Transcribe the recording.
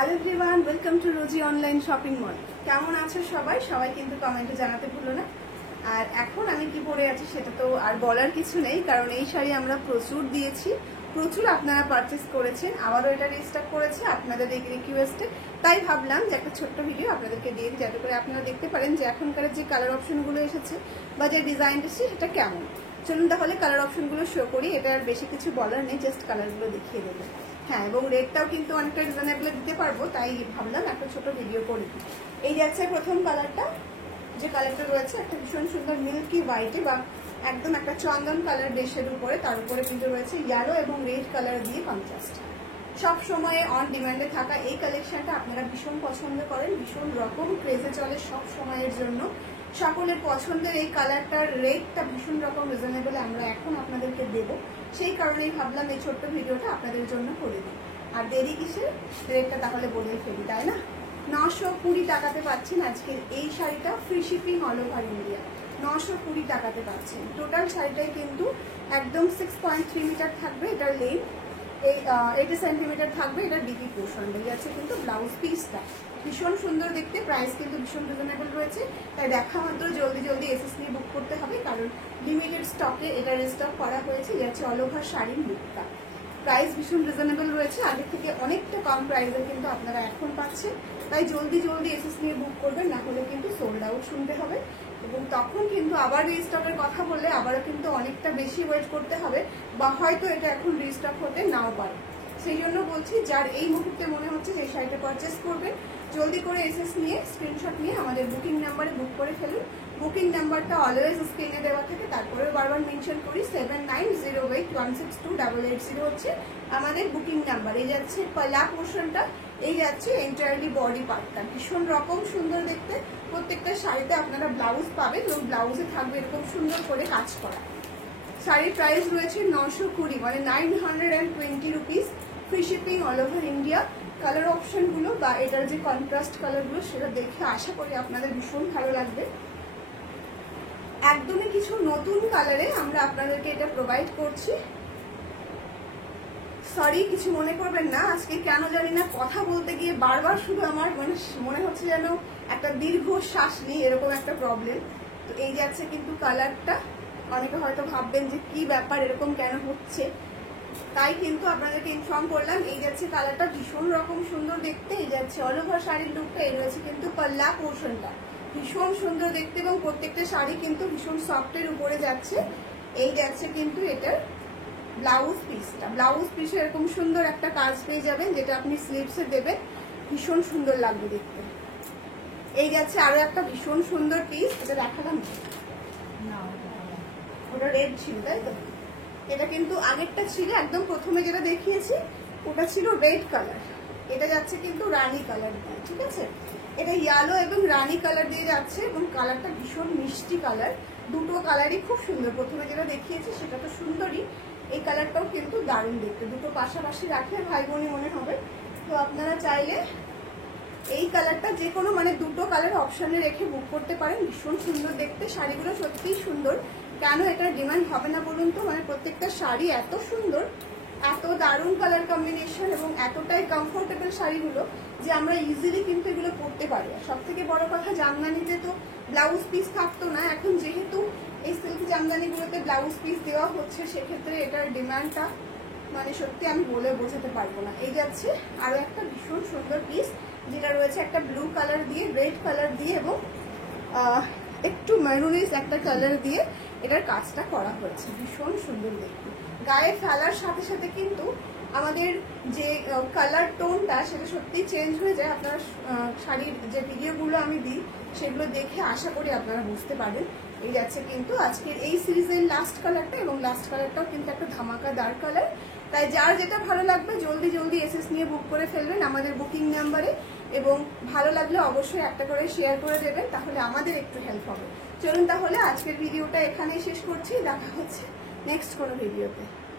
Hello everyone, welcome to Rosy online shopping mall. কেমন আছো সবাই? সবাই কিন্তু কমেন্টে জানাতে ভুলো না। আর এখন আমি কি পরে আছি সেটা তো আর বলার কিছু নেই, কারণ এই শাড়ি আমরা প্রচুর দিয়েছি, প্রচুর আপনারা পারচেস করেছেন, আবারও এটা রিস্টক করেছে আপনাদের এই রিকোয়েস্টে। তাই ভাবলাম যে একটা ছোট্ট ভিডিও আপনাদেরকে দিয়ে দিই, যাতে করে আপনারা দেখতে পারেন যে এখনকার যে কালার অপশনগুলো এসেছে বা যে ডিজাইন এসেছে সেটা কেমন। চলুন তাহলে কালার অপশনগুলো শো করি। এটা আর বেশি কিছু বলার নেই, জাস্ট কালারগুলো দেখিয়ে দেবো। হ্যাঁ, এবং রেটটাও কিন্তু অনেকটা রিজনেবল দিতে পারবো, তাই ভাবলাম একটা ছোট ভিডিও করি। এই যাচ্ছে প্রথম কালারটা, যে কালারটা রয়েছে একটা ভীষণ সুন্দর মিল্কি হোয়াইটে বা একদম একটা চন্দন কালার বেশের উপরে, তার উপরে কিন্তু রয়েছে ইয়েলো এবং রেড কালার দিয়ে কন্ট্রাস্ট। সব সময়ে অন ডিমান্ডে থাকা এই কালেকশনটা আপনারা ভীষণ পছন্দ করেন, ভীষণ রকম ক্রেজে চলে সব সময়ের জন্য। সকলের পছন্দের এই কালারটার রেটটা ভীষণ রকম রিজনেবল আমরা এখন আপনাদেরকে দেবো, সেই কারণেই ভাবলাম এই ছোট্ট ভিডিওটা আপনাদের জন্য করে দিই। আর দেরি কিসের, রেটটা তাহলে বলে ফেলি, তাই না? 920 টাকাতে পাচ্ছেন আজকের এই শাড়িটা, free shipping all over India. 920 টাকাতে পাচ্ছেন। টোটাল শাড়িটাই কিন্তু একদম 6.3 মিটার থাকবে এটার লেন্থ, 80 সেন্টিমিটার থাকবে এটার ডিপি পোর্শন। হয়ে যাচ্ছে কিন্তু ব্লাউজ পিসটা ভীষণ সুন্দর দেখতে, প্রাইস কিন্তু ভীষণ রিজনেবল রয়েছে। তাই দেখা মাত্র জলদি জলদি এসএস নিয়ে বুক করতে হবে, কারণ লিমিটেড স্টকে এটা রিস্টক করা হয়েছে। যাচ্ছে অল ওভার শাড়ির লুকটা, প্রাইস ভীষণ রিজনেবল রয়েছে, আগের থেকে অনেকটা কম প্রাইসে কিন্তু আপনারা এখন পাচ্ছেন। তাই জলদি জলদি এসএস নিয়ে বুক করবেন, না হলে কিন্তু সোল্ড আউট শুনতে হবে, এবং তখন কিন্তু আবার রিস্টকের কথা বললে আবারও কিন্তু অনেকটা বেশি ওয়েট করতে হবে, বা হয়তো এটা এখন রিস্টক হতে নাও পারে। সেই জন্য বলছি, যার এই মুহূর্তে মনে হচ্ছে যে শাড়িটা পারচেস করবেন, জলদি করে এসএস নিয়ে স্ক্রিনশট নিয়ে আমাদের বুকিং নাম্বারে বুক করে ফেলুন। বুকিং নাম্বারটা অলওয়েজ স্ক্রিনে দেওয়া থাকে, তারপরে বারবার মেনশন করি 7908162880 হচ্ছে আমাদের বুকিং নাম্বার। এই যাচ্ছে পালা পোর্শনটা, এই যাচ্ছে এন্টায়ারলি বডি পার্টটা, ভীষণ রকম সুন্দর দেখতে। প্রত্যেকটা শাড়িতে আপনারা ব্লাউজ পাবেন এবং ব্লাউজে থাকবে এরকম সুন্দর করে কাজ করা। শাড়ির প্রাইস রয়েছে 920, মানে 920 rupees, free shipping all over India. Colour অপশনগুলো বা এটার যে কন্ট্রাস্ট কালারগুলো সেটা দেখে আশা করি আপনাদের ভীষণ ভালো লাগবে। একদমই কিছু নতুন কালারে আমরা আপনাদেরকে এটা প্রোভাইড করছি। সরি, কিছু মনে করবেন না, আজকে কেন জানি না কথা বলতে গিয়ে বারবার শুধু আমার মনে হচ্ছে যেন একটা দীর্ঘ শ্বাস নিই, এরকম একটা প্রবলেম। তো এই যাচ্ছে কিন্তু কালারটা, অনেকে হয়তো ভাববেন যে কি ব্যাপার, এরকম কেন হচ্ছে, তাই কিন্তু আপনাদেরকে ইনফর্ম করলাম। এই যাচ্ছে কালারটা, ভীষণ রকম সুন্দর দেখতে। এই যাচ্ছে অল ওভার শাড়ির লুকটা, এই রয়েছে কিন্তু পাল্লা পোর্শনটা, ভীষণ সুন্দর দেখতে, এবং প্রত্যেকটা শাড়ি কিন্তু ভীষণ সফটের উপরে যাচ্ছে। এই যাচ্ছে কিন্তু এটার ব্লাউজ পিসটা, ব্লাউজ পিসে এরকম সুন্দর একটা কাজ পেয়ে যাবেন, যেটা আপনি স্লিভসে দেবেন, ভীষণ সুন্দর লাগবে দেখতে। এই যাচ্ছে আরো একটা ভীষণ সুন্দর পিস, এটা দেখালাম না, ওটা রেড ছিল তাই তো, এটা কিন্তু আগেরটা ছিল একদম প্রথমে যেটা দেখিয়েছি ওটা ছিল রেড কালার, এটা যাচ্ছে কিন্তু রানী কালার দিয়ে। ঠিক আছে, এটা ইয়েলো এবং রানী কালার দিয়ে যাচ্ছে, এবং কালারটা ভীষণ মিষ্টি কালার। দুটো কালারই খুব সুন্দর, প্রথমে যেটা দেখিয়েছি সেটা তো সুন্দরই, এই কালারটাও কিন্তু দারুণ দেখতে। দুটো পাশাপাশি রাখলে ভাই বোনই মনে হবে। তো আপনারা চাইলে এই কালারটা যে কোনো, মানে দুটো কালার অপশানে রেখে বুক করতে পারেন, ভীষণ সুন্দর দেখতে। শাড়িগুলো সত্যিই সুন্দর, কেন এটার ডিমান্ড হবে না বলুন তো? মানে প্রত্যেকটা শাড়ি এত সুন্দর, এত দারুণ কালার কম্বিনেশন, এবং এতটাই কমফোর্টেবল শাড়িগুলো যে আমরা ইজিলি কিন্তু এগুলো পরতে পারি। আর সব থেকে বড় কথা, জামদানিতে তো ব্লাউজ পিস থাকতো না, এখন যেহেতু এই সিল্ক জামদানিগুলোতে ব্লাউজ পিস দেওয়া হচ্ছে, সেক্ষেত্রে এটার ডিমান্ডটা মানে সত্যি আমি বলে বোঝাতে পারবো না। এই যাচ্ছে আরো একটা ভীষণ সুন্দর পিস, যেটা রয়েছে একটা ব্লু কালার দিয়ে, রেড কালার দিয়ে, এবং একটু মেরুনিস একটা কালার দিয়ে এটার কাজটা করা হয়েছে, ভীষণ সুন্দর দেখতে। গায়ে ফেলার সাথে সাথে কিন্তু আমাদের যে কালার টোনটা সেটা সত্যিই চেঞ্জ হয়ে যায়। আপনারা শাড়ির যে ভিডিওগুলো আমি দিই সেগুলো দেখে আশা করি আপনারা বুঝতে পারেন। এই যাচ্ছে কিন্তু আজকের এই সিরিজের লাস্ট কালারটা, এবং লাস্ট কালারটাও কিন্তু একটা ধামাকাদার কালার। তাই যার যেটা ভালো লাগবে জলদি জলদি এসএস নিয়ে বুক করে ফেলবেন আমাদের বুকিং নাম্বারে, এবং ভালো লাগলে অবশ্যই একটা করে শেয়ার করে দেবেন, তাহলে আমাদের একটু হেল্প হবে। চলুন তাহলে আজকের ভিডিওটা এখানেই শেষ করছি, দেখা হচ্ছে নেক্সট কোনো ভিডিওতে।